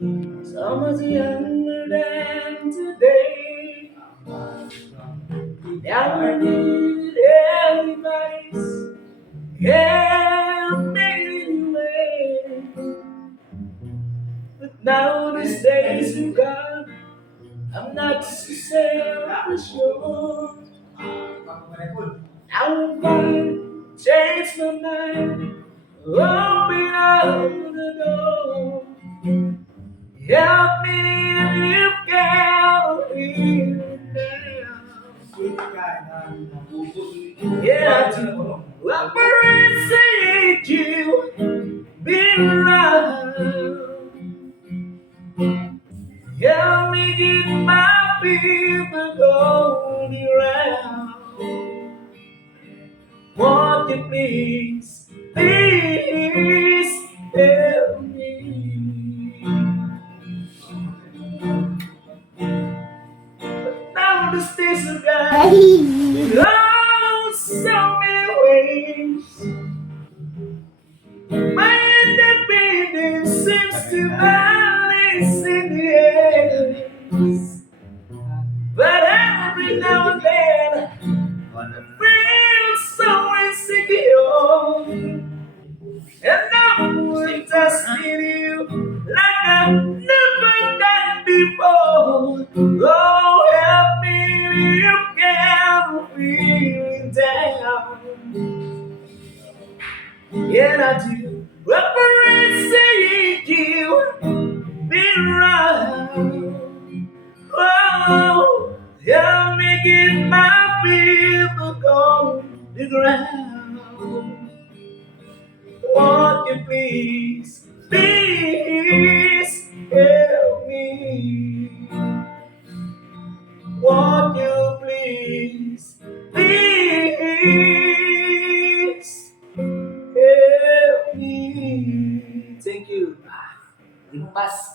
So much younger than today. Never need anybody's help anyway. But now these days are gone. I'm not so self-assured. I'm fine, change my mind, open up the door. Help me if you can, feel now. Yeah, to appreciate you, be around. Help me get my people going around. Won't you please, please help me? Now the station guy lost so many ways. My independence seems to balance in the air. But every now and then, I feel so insecure. And I'm trusting you like I never done before. Oh, help me if you can feel down. Yeah, I do. Referencing you, be right. Oh, help me get my people on the ground. Won't you please, please help me? Won't you please, please help me? Thank you. Pass.